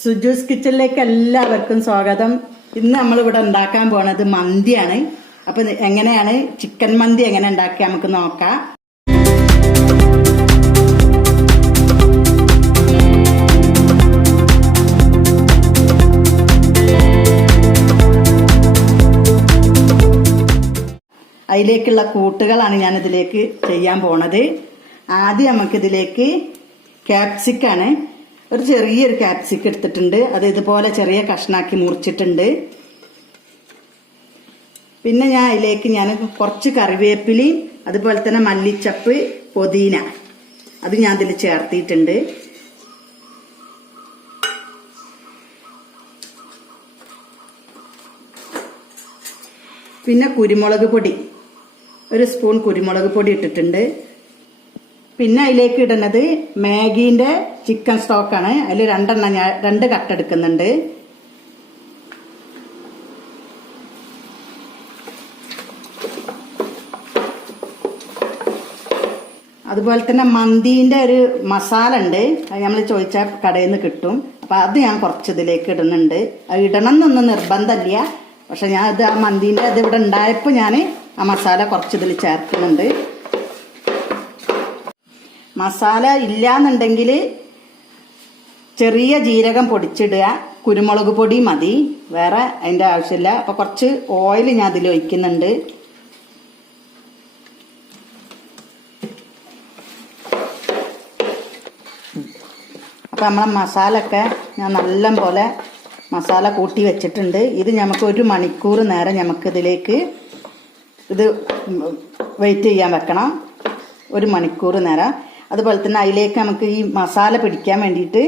സുജൂസ് കിച്ചണിലേക്ക് എല്ലാവർക്കും സ്വാഗതം. ഇന്ന് നമ്മളിവിടെ ഉണ്ടാക്കാൻ പോണത് മന്തിയാണ്. അപ്പൊ എങ്ങനെയാണ് ചിക്കൻ മന്തി എങ്ങനെ ഉണ്ടാക്കുക നമുക്ക് നോക്കാം. അതിലേക്കുള്ള കൂട്ടുകളാണ് ഞാൻ ഇതിലേക്ക് ചെയ്യാൻ പോണത്. ആദ്യം നമുക്കിതിലേക്ക് ക്യാപ്സിക്കാണ്, ഒരു ചെറിയൊരു ക്യാപ്സിക്കം എടുത്തിട്ടുണ്ട്. അത് ഇതുപോലെ ചെറിയ കഷ്ണാക്കി മുറിച്ചിട്ടുണ്ട്. പിന്നെ അതിലേക്ക് ഞാൻ കുറച്ച് കറിവേപ്പിലയും അതുപോലെ തന്നെ മല്ലിച്ചപ്പ്, പുതിന അത് ഞാൻ ഇതിൽ ചേർത്തിട്ടുണ്ട്. പിന്നെ കുരുമുളക് പൊടി, ഒരു സ്പൂൺ കുരുമുളക് പൊടി ഇട്ടിട്ടുണ്ട്. പിന്നെ അതിലേക്ക് ഇടുന്നത് മാഗീന്റെ ചിക്കൻ സ്റ്റോക്കാണ്. അതിൽ രണ്ടെണ്ണം ഞാൻ 2 കട്ട് എടുക്കുന്നുണ്ട്. അതുപോലെ തന്നെ മന്തിന്റെ ഒരു മസാല ഉണ്ട്, അത് നമ്മൾ ചോദിച്ചാൽ കടയിൽ നിന്ന് കിട്ടും. അപ്പൊ അത് ഞാൻ കുറച്ച് ഇതിലേക്ക് ഇടുന്നുണ്ട്. അത് ഇടണം എന്നൊന്നും നിർബന്ധമില്ല, പക്ഷെ ഞാൻ ഇത് ആ മന്തിന്റെ അത് ഇവിടെ ഉണ്ടായപ്പോൾ ഞാൻ ആ മസാല കുറച്ച് ഇതിൽ ചേർക്കുന്നുണ്ട്. മസാല ഇല്ലാന്നുണ്ടെങ്കിൽ ചെറിയ ജീരകം പൊടിച്ചിടുക, കുരുമുളക് പൊടി മതി, വേറെ അതിൻ്റെ ആവശ്യമില്ല. അപ്പൊ കുറച്ച് ഓയിൽ ഞാൻ അതിൽ ഒഴിക്കുന്നുണ്ട്. അപ്പൊ നമ്മളെ മസാല ഒക്കെ ഞാൻ നല്ല പോലെ മസാല കൂട്ടി വെച്ചിട്ടുണ്ട്. ഇത് നമുക്ക് 1 മണിക്കൂർ നേരം നമുക്കിതിലേക്ക് ഇത് വെയിറ്റ് ചെയ്യാൻ വെക്കണം, 1 മണിക്കൂർ നേരം. അതുപോലെ തന്നെ അതിലേക്ക് നമുക്ക് ഈ മസാല പിടിക്കാൻ വേണ്ടിയിട്ട്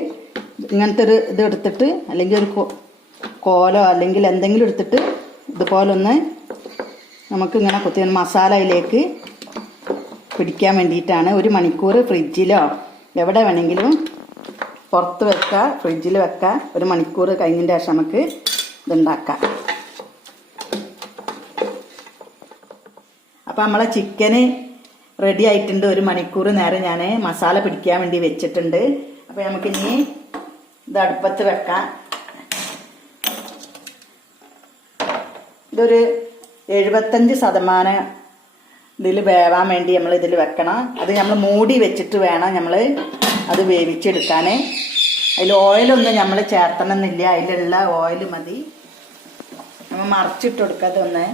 ഇങ്ങനത്തെ ഒരു ഇത് എടുത്തിട്ട്, അല്ലെങ്കിൽ ഒരു കോലോ അല്ലെങ്കിൽ എന്തെങ്കിലും എടുത്തിട്ട് ഇതുപോലൊന്ന് നമുക്ക് ഇങ്ങനെ കുത്തി മസാല അതിലേക്ക് പിടിക്കാൻ വേണ്ടിയിട്ടാണ്. 1 മണിക്കൂർ ഫ്രിഡ്ജിലോ എവിടെ വേണമെങ്കിലും പുറത്ത് വെക്കുക, ഫ്രിഡ്ജിൽ വെക്കുക. 1 മണിക്കൂർ കഴിഞ്ഞതിന് ശേഷം നമുക്ക് ഇതുണ്ടാക്കാം. അപ്പം നമ്മളെ ചിക്കന് റെഡി ആയിട്ടുണ്ട്. 1 മണിക്കൂർ നേരം ഞാൻ മസാല പിടിക്കാൻ വേണ്ടി വെച്ചിട്ടുണ്ട്. അപ്പം നമുക്കിനി ഇത് അടുപ്പത്ത് വെക്കാം. ഇതൊരു 75% ഇതിൽ വേവാൻ വേണ്ടി നമ്മൾ ഇതിൽ വെക്കണം. അത് നമ്മൾ മൂടി വെച്ചിട്ട് വേണം നമ്മൾ അത് വേവിച്ചെടുക്കാൻ. അതിൽ ഓയിലൊന്നും നമ്മൾ ചേർത്തണമെന്നില്ല, അതിലുള്ള ഓയിൽ മതി. നമ്മൾ മറിച്ചിട്ട് കൊടുക്കാതെ ഒന്ന്.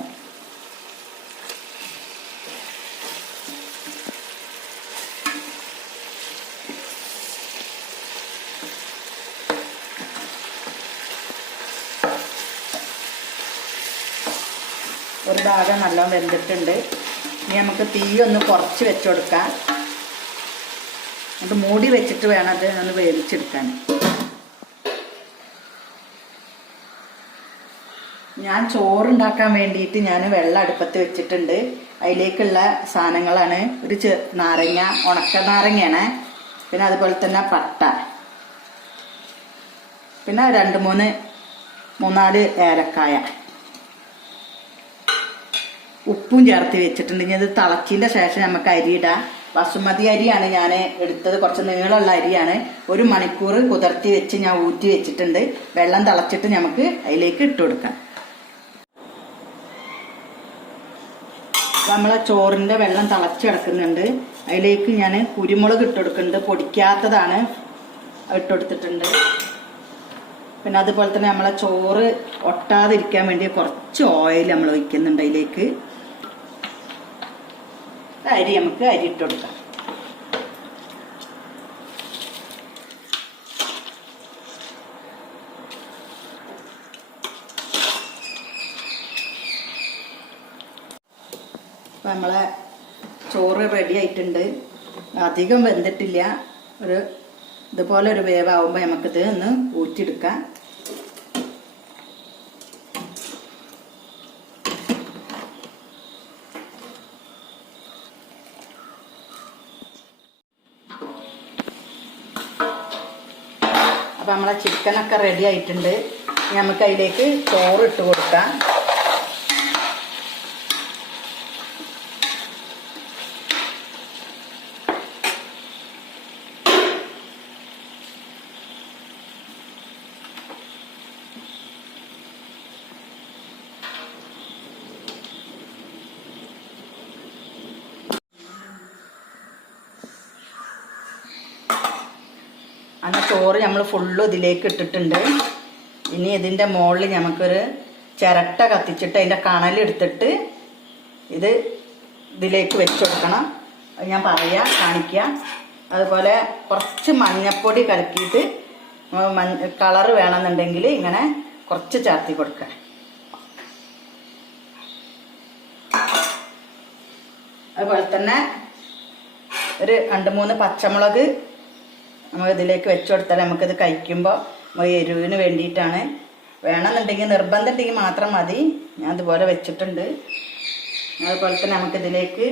ഒരു ഭാഗം നല്ലോണം വെന്തിട്ടുണ്ട്. ഇനി നമുക്ക് തീ ഒന്ന് കുറച്ച് വെച്ച് കൊടുക്കാം. അത് മൂടി വെച്ചിട്ട് വേണം അത് ഒന്ന് വേവിച്ചെടുക്കാൻ. ഞാൻ ചോറുണ്ടാക്കാൻ വേണ്ടിയിട്ട് ഞാൻ വെള്ളം അടുപ്പത്ത് വെച്ചിട്ടുണ്ട്. അതിലേക്കുള്ള സാധനങ്ങളാണ് ഒരു നാരങ്ങ, ഉണക്ക നാരങ്ങയാണ്, പിന്നെ അതുപോലെ തന്നെ പട്ട, പിന്നെ 2-3-4 ഏലക്കായ, ഉപ്പും ചേർത്ത് വെച്ചിട്ടുണ്ട്. ഇനി അത് തിളച്ചതിൻ്റെ ശേഷം നമുക്ക് അരിയിടാം. ബസുമതി അരിയാണ് ഞാൻ എടുത്തത്, കുറച്ച് നീളമുള്ള അരിയാണ്. 1 മണിക്കൂർ കുതിർത്തി വെച്ച് ഞാൻ ഊറ്റി വെച്ചിട്ടുണ്ട്. വെള്ളം തിളച്ചിട്ട് നമുക്ക് അതിലേക്ക് ഇട്ട് കൊടുക്കാം. നമ്മളെ ചോറിന്റെ വെള്ളം തിളച്ച് കിടക്കുന്നുണ്ട്. അതിലേക്ക് ഞാൻ കുരുമുളക് ഇട്ട് കൊടുക്കുന്നുണ്ട്, പൊടിക്കാത്തതാണ്, ഇട്ടുകൊടുത്തിട്ടുണ്ട്. പിന്നെ അതുപോലെ തന്നെ നമ്മളെ ചോറ് ഒട്ടാതിരിക്കാൻ വേണ്ടി കുറച്ച് ഓയിൽ നമ്മൾ ഒഴിക്കുന്നുണ്ട് അതിലേക്ക്. അരി നമുക്ക് ഇട്ട് കൊടുക്കാം. അപ്പം നമ്മളെ ചോറ് റെഡി ആയിട്ടുണ്ട്. അധികം വെന്തിട്ടില്ല, ഒരു ഇതുപോലെ ഒരു വേവാകുമ്പോൾ നമുക്കിത് ഒന്ന് ഊറ്റിയെടുക്കാം. അപ്പം നമ്മളെ ചിക്കനൊക്കെ റെഡി ആയിട്ടുണ്ട്. നമുക്ക് അതിലേക്ക് ചോറ് ഇട്ട് കൊടുക്കാം. ചോറ് നമ്മൾ ഫുള്ളും ഇതിലേക്ക് ഇട്ടിട്ടുണ്ട്. ഇനി ഇതിൻ്റെ മുകളിൽ നമുക്കൊരു ചിരട്ട കത്തിച്ചിട്ട് അതിൻ്റെ കണലെടുത്തിട്ട് ഇത് ഇതിലേക്ക് വെച്ച് കൊടുക്കണം. അത് ഞാൻ കാണിക്കാം. അതുപോലെ കുറച്ച് മഞ്ഞപ്പൊടി കലക്കിയിട്ട് കളറ് വേണമെന്നുണ്ടെങ്കിൽ ഇങ്ങനെ കുറച്ച് ചേർത്തി കൊടുക്കുക. അതുപോലെ തന്നെ ഒരു 2-3 പച്ചമുളക് നമ്മൾ ഇതിലേക്ക് വെച്ച് കൊടുത്താൽ നമുക്കിത് കഴിക്കുമ്പോൾ എരിവിന് വേണ്ടിയിട്ടാണ്. വേണമെന്നുണ്ടെങ്കിൽ നിർബന്ധം ഉണ്ടെങ്കിൽ മാത്രം മതി. ഞാൻ അതുപോലെ വെച്ചിട്ടുണ്ട്. അതുപോലെ തന്നെ നമുക്കിതിലേക്ക്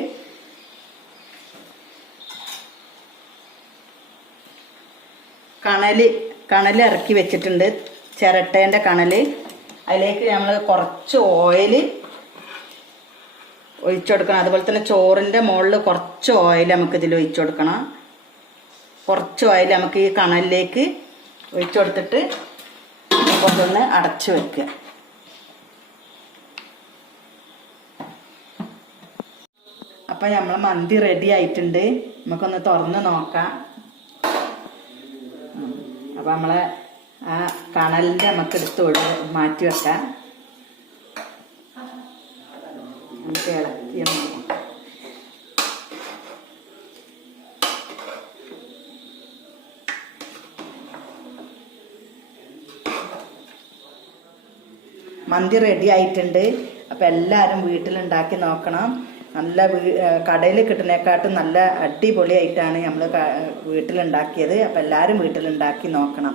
കണൽ ഇറക്കി വെച്ചിട്ടുണ്ട്, ചിരട്ടേൻ്റെ കണൽ. അതിലേക്ക് നമ്മൾ കുറച്ച് ഓയിൽ ഒഴിച്ചു കൊടുക്കണം. അതുപോലെ തന്നെ ചോറിൻ്റെ മുകളിൽ കുറച്ച് ഓയിൽ നമുക്കിതിൽ ഒഴിച്ചു കൊടുക്കണം. കുറച്ച് ഓയിൽ നമുക്ക് ഈ കണലിലേക്ക് ഒഴിച്ചു കൊടുത്തിട്ട് കൊണ്ടൊന്ന് അടച്ചു വെക്കുക. അപ്പം നമ്മൾ മന്തി റെഡി ആയിട്ടുണ്ട്. നമുക്കൊന്ന് തുറന്ന് നോക്കാം. അപ്പം നമ്മളെ ആ കണലിൻ്റെ നമുക്ക് എടുത്ത് മാറ്റി വെക്കാം. നമുക്ക് ഇളക്കി നോക്കാം. മന്തി റെഡി ആയിട്ടുണ്ട്. അപ്പം എല്ലാവരും വീട്ടിലുണ്ടാക്കി നോക്കണം. നല്ല കടയിൽ കിട്ടുന്നതിനെക്കാട്ടും നല്ല അടിപൊളിയായിട്ടാണ് നമ്മൾ വീട്ടിലുണ്ടാക്കിയത്. അപ്പം എല്ലാവരും വീട്ടിലുണ്ടാക്കി നോക്കണം.